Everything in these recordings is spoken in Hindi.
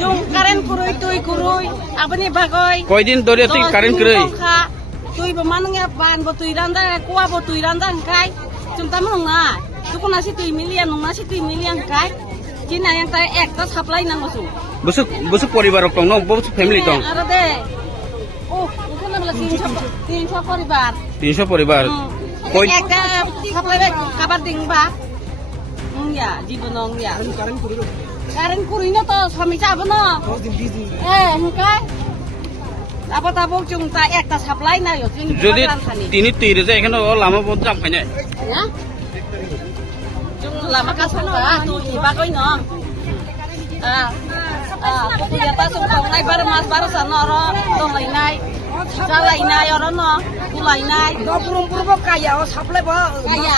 Jung karen kurui tui kurui. Apa nih bagoy? কয়দিন ধরে তুই কারেন্ট করে Tui bemanungnya pan botui randang kuah botui randang kai. Cuma tamu nggak. Tuku nasi tui milian, nasi tui milian kai. Cina yang tay ekta supply nang masuk. busuk poribar tong no busuk family tong Ada deh. Oh, itu nama tinsho poribar. 300 পরিবার কই Ekta supply kabar dingba. Ya, jibunong ya. Karen kurui no to suami siapa no? Enggak. Apa tabuk cung ta ekta supply na yo. যদি তিনি তৈরি যে এখানে লামা বন্ধ জাম খাই না Ya. Cung lama kasong ba tu iba koy no. Punya pasung tong nai bar mas bar sana ro tong lai nai. Salai nai oro no. Kulai nai. Do purung-purung kok kaya supply ba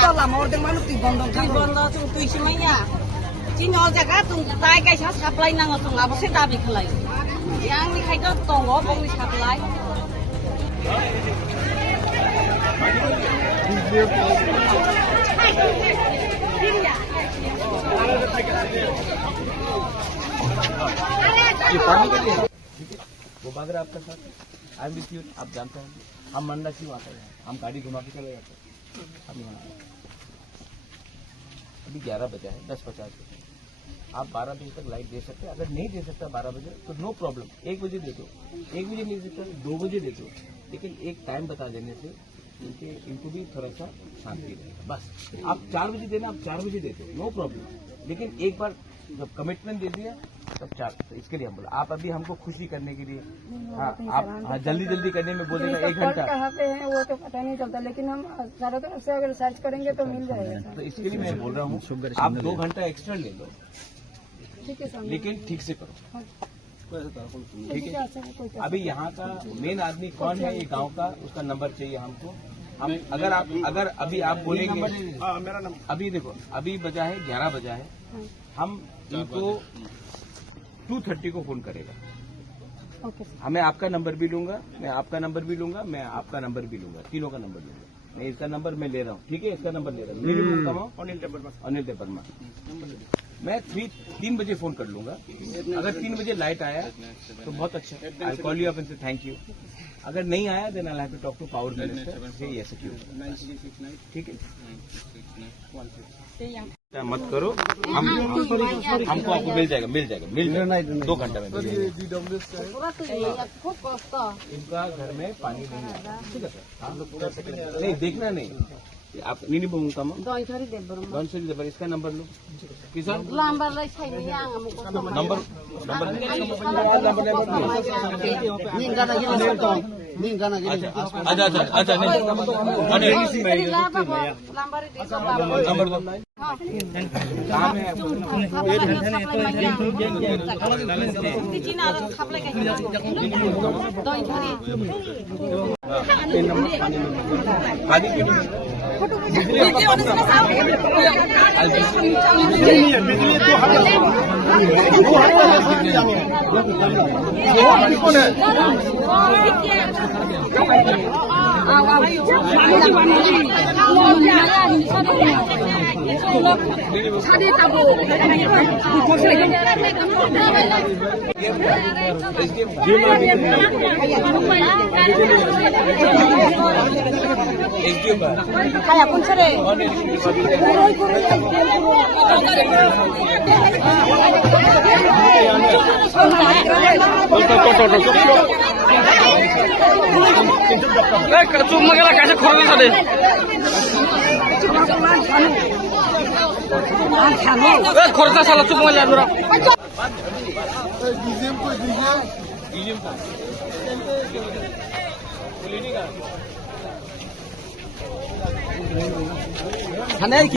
to lama ordeng manu ti bondong Tui bondo cung tui simanya. Cino jaga tung tai kai sa supply nang tung abo se tabi khlai. Yang ni khai do tong go bong ni supply. ये पानी के लिए वो भाग रहा आपका साथ आई एम विथ यू आप जानते हैं हम मंडा क्यों आते हैं हम गाड़ी घुमा के चले जाते हैं हम यहाँ अभी 11 बजा है 10:50 आप 12 बजे तक लाइट दे सकते हैं अगर नहीं दे सकता 12 बजे तो नो प्रॉब्लम 1 बजे दे दो 1 बजे नहीं दे सकता 2 बजे दे दो लेकिन एक टाइम बता देने से इनको भी थोड़ा सा शांति रहेगा बस आप 4 बजे देना आप 4 बजे दे दो नो प्रॉब्लम लेकिन एक बार जब कमिटमेंट दे दिया तब 4 तो इसके लिए हम बोला आप अभी हमको खुशी करने के लिए हाँ आप हाँ जल्दी करने में बोलेगा 1 घंटा कहाँ पे है वो तो पता नहीं चलता लेकिन हम चारों तरफ से अगर सर्च करेंगे तो मिल जाएगा तो इसके लिए मैं बोल रहा हूँ आप 2 घंटा एक्स्ट्रा ले लो ठीक है सर लेकिन ठीक से करो ठीक है अभी यहाँ का मेन आदमी कौन है ये गांव का उसका नंबर चाहिए हमको हम अगर अभी आप बोलेंगे अभी देखो अभी बजा है 11 बजा है हम इनको 2:30 को फोन करेगा हमें आपका नंबर भी लूंगा मैं आपका नंबर भी लूंगा मैं आपका नंबर भी लूंगा तीनों का नंबर लूंगा मैं इसका नंबर मैं ले रहा हूँ ठीक है इसका नंबर ले रहा हूँ मेरे फोन कमाओ अनिल वर्मा मैं 3 बजे फोन कर लूंगा अगर 3 बजे लाइट आया तो बहुत अच्छा I call you up and say thank you अगर नहीं आया then I have to talk to power minister से ऐसे क्यों ठीक है मत करो हमको आपको मिल जाएगा 2 घंटा में इनका घर में पानी नहीं है ठीक है सर आप लोग नहीं देखना नहीं आप नहीं बोलूंगा मैं इसका नंबर लो किसान नंबर अच्छा नंबर दो Kayak pun sore. cuma gala kasih khori tadi khorsa salah cuma lihat berapa